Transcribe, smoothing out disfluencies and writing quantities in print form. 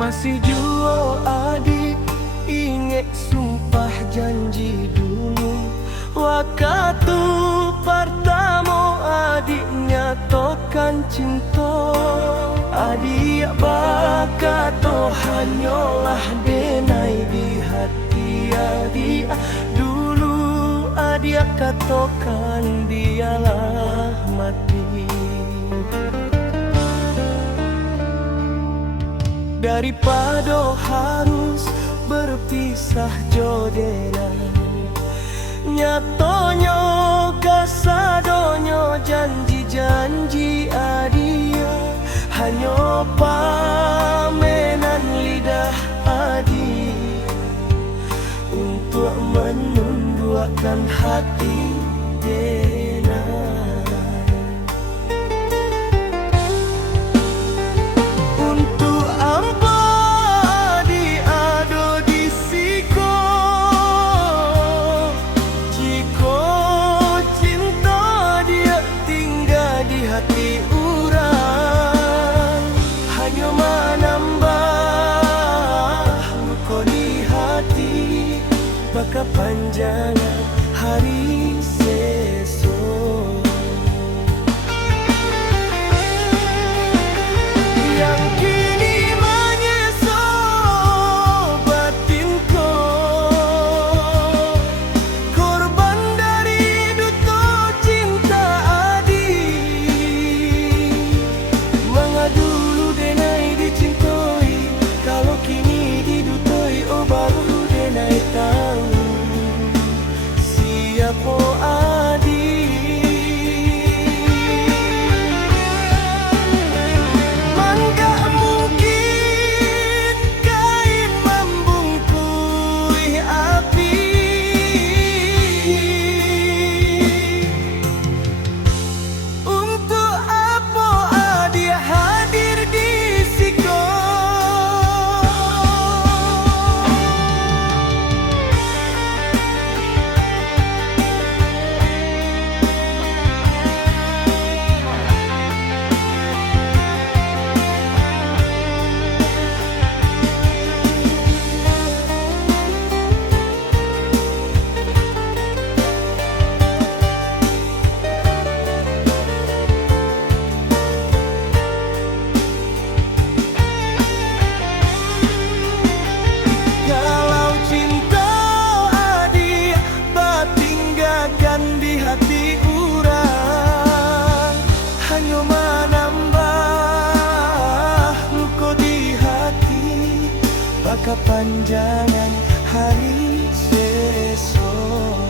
Masih jua adik ingat sumpah janji dulu, waktu pertama adik nyatakan cinta. Adik bakato hanyalah denai di hati adik. Dulu adik katakan dialah mati. Daripada harus berpisah jodoh, nyatanya kasadonyo janji-janji adia hanya pamenan lidah adik untuk menundukkan hati dena. Hati urang hanya menambah luka di hati, maka panjangan hari sesok. Yang kini menyesal batinku, korban dari duta cinta dulu denai dicintai, kalau kini didutai, oh baru denai tahu siapa adik. Mangga mungkin kain membungkui api, untuk apa adik hadir di siko. Di hati urang hanya menambah luka di hati, maka panjangan hari sesok.